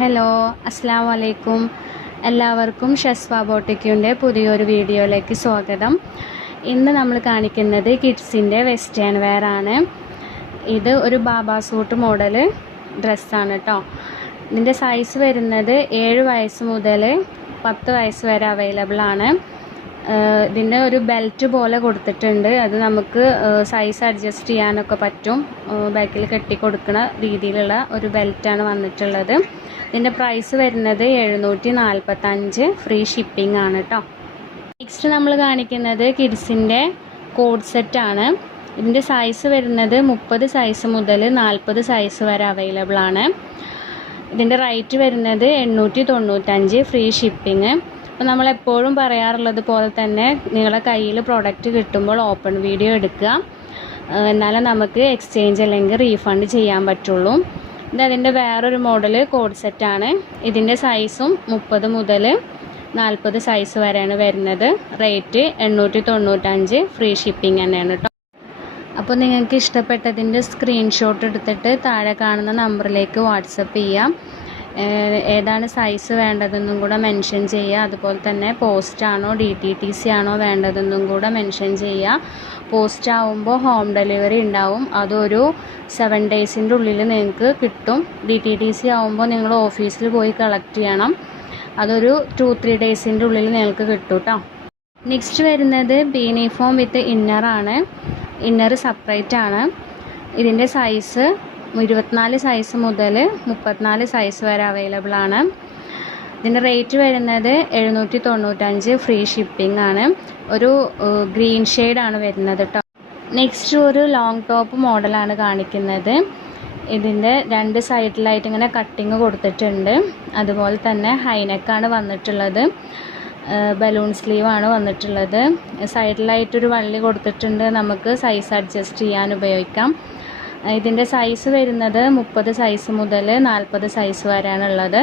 Hello, അസ്സലാമു അലൈക്കും. എല്ലാവർക്കും ഷസ്വ ബോട്ടിക്കിൻ്റെ പുതിയൊരു വീഡിയോയിലേക്ക് സ്വാഗതം. ഇന്ന് നമ്മൾ കാണിക്കുന്നത് കിഡ്സിൻ്റെ വെസ്റ്റേൺ വെയർ ആണ്. ഇത് ഒരു ബാബ സൂട്ട് മോഡൽ ഡ്രസ്സാണ് കേട്ടോ. ഇതിൻ്റെ സൈസ് വരുന്നത് 7 വയസ്സ് മുതൽ 10 വയസ്സ് വരെ അവൈലബിൾ ആണ്. ഇതിൻ്റെ ഒരു ബെൽറ്റ് പോലെ കൊടുത്തിട്ടുണ്ട്. അത് നമുക്ക് സൈസ് അഡ്ജസ്റ്റ് ചെയ്യാനൊക്കെ പറ്റും. ബാക്കിൽ കെട്ടി കൊടുക്കുന്ന രീതിയിലുള്ള ഒരു ബെൽറ്റാണ് വന്നിട്ടുള്ളത്. ഇതിൻ്റെ പ്രൈസ് വരുന്നത് 745, ഫ്രീ ഷിപ്പിംഗ് ആണ് കേട്ടോ. നെക്സ്റ്റ് നമ്മൾ കാണിക്കുന്നത് കിഡ്സിൻ്റെ കോഡ് സെറ്റാണ്. ഇതിൻ്റെ സൈസ് വരുന്നത് 30 സൈസ് മുതൽ 40 സൈസ് വരെ അവൈലബിൾ ആണ്. ഇതിൻ്റെ റേറ്റ് വരുന്നത് 895, ഫ്രീ ഷിപ്പിംഗ്. അപ്പോൾ നമ്മളെപ്പോഴും പറയാറുള്ളത് പോലെ തന്നെ നിങ്ങളുടെ കയ്യിൽ പ്രൊഡക്റ്റ് കിട്ടുമ്പോൾ ഓപ്പൺ വീഡിയോ എടുക്കുക. എന്നാലേ നമുക്ക് എക്സ്ചേഞ്ച് അല്ലെങ്കിൽ റീഫണ്ട് ചെയ്യാൻ പറ്റുള്ളൂ. ഇതിൻ്റെ വേറൊരു മോഡൽ കോഡ് സെറ്റാണ്. ഇതിൻ്റെ സൈസും 30 മുതൽ 40 സൈസ് വരെയാണ് വരുന്നത്. റേറ്റ് 895, ഫ്രീ ഷിപ്പിംഗ് തന്നെയാണ് കേട്ടോ. അപ്പോൾ നിങ്ങൾക്ക് ഇഷ്ടപ്പെട്ടതിൻ്റെ സ്ക്രീൻഷോട്ട് എടുത്തിട്ട് താഴെ കാണുന്ന നമ്പറിലേക്ക് വാട്സപ്പ് ചെയ്യാം. ഏതാണ് സൈസ് വേണ്ടതെന്നും കൂടെ മെൻഷൻ ചെയ്യുക. അതുപോലെ തന്നെ പോസ്റ്റാണോ DTTC ആണോ വേണ്ടതെന്നും കൂടെ മെൻഷൻ ചെയ്യുക. പോസ്റ്റ് ആവുമ്പോൾ ഹോം ഡെലിവറി ഉണ്ടാവും. അതൊരു 7 ഡേയ്സിൻ്റെ ഉള്ളിൽ നിങ്ങൾക്ക് കിട്ടും. DTTC ആവുമ്പോൾ നിങ്ങൾ ഓഫീസിൽ പോയി കളക്ട് ചെയ്യണം. അതൊരു 2-3 ഡേയ്സിൻ്റെ ഉള്ളിൽ നിങ്ങൾക്ക് കിട്ടും കേട്ടോ. നെക്സ്റ്റ് വരുന്നത് യൂണിഫോം വിത്ത് ഇന്നറാണ്. ഇന്നർ സെപ്പറേറ്റ് ആണ്. ഇതിൻ്റെ സൈസ് 24 സൈസ് മുതൽ 34 സൈസ് വരെ അവൈലബിൾ ആണ്. ഇതിൻ്റെ റേറ്റ് വരുന്നത് 795, ഫ്രീ ഷിപ്പിംഗ് ആണ്. ഒരു ഗ്രീൻ ഷെയ്ഡാണ് വരുന്നത് കേട്ടോ. നെക്സ്റ്റ് ഒരു ലോങ് ടോപ്പ് മോഡലാണ് കാണിക്കുന്നത്. ഇതിൻ്റെ 2 സൈഡിലായിട്ട് ഇങ്ങനെ കട്ടിങ് കൊടുത്തിട്ടുണ്ട്. അതുപോലെ തന്നെ ഹൈനെക്കാണ് വന്നിട്ടുള്ളത്. ബലൂൺ സ്ലീവാണ് വന്നിട്ടുള്ളത്. സൈഡിലായിട്ടൊരു വള്ളി കൊടുത്തിട്ടുണ്ട്. നമുക്ക് സൈസ് അഡ്ജസ്റ്റ് ചെയ്യാൻ ഉപയോഗിക്കാം. ഇതിൻ്റെ സൈസ് വരുന്നത് 30 സൈസ് മുതൽ 40 സൈസ് വരെയാണുള്ളത്.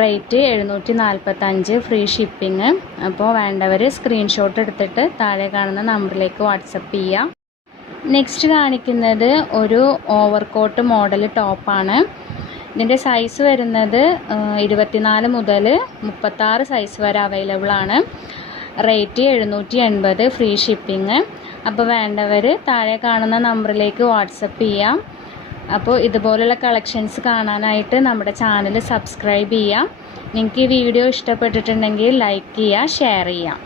Rate 745, free shipping. അപ്പോൾ വേണ്ടവർ സ്ക്രീൻഷോട്ട് എടുത്തിട്ട് താഴെ കാണുന്ന നമ്പറിലേക്ക് വാട്സപ്പ് ചെയ്യാം. നെക്സ്റ്റ് കാണിക്കുന്നത് ഒരു ഓവർകോട്ട് മോഡൽ ടോപ്പാണ്. ഇതിൻ്റെ സൈസ് വരുന്നത് 24 മുതൽ 36 സൈസ് വരെ അവൈലബിൾ ആണ്. Rate 780, free shipping. അപ്പോൾ വേണ്ടവർ താഴെ കാണുന്ന നമ്പറിലേക്ക് വാട്സപ്പ് ചെയ്യാം. അപ്പോൾ ഇതുപോലുള്ള കളക്ഷൻസ് കാണാനായിട്ട് നമ്മുടെ ചാനൽ സബ്സ്ക്രൈബ് ചെയ്യാം. നിങ്ങൾക്ക് ഈ വീഡിയോ ഇഷ്ടപ്പെട്ടിട്ടുണ്ടെങ്കിൽ ലൈക്ക് ചെയ്യുക, ഷെയർ ചെയ്യാം.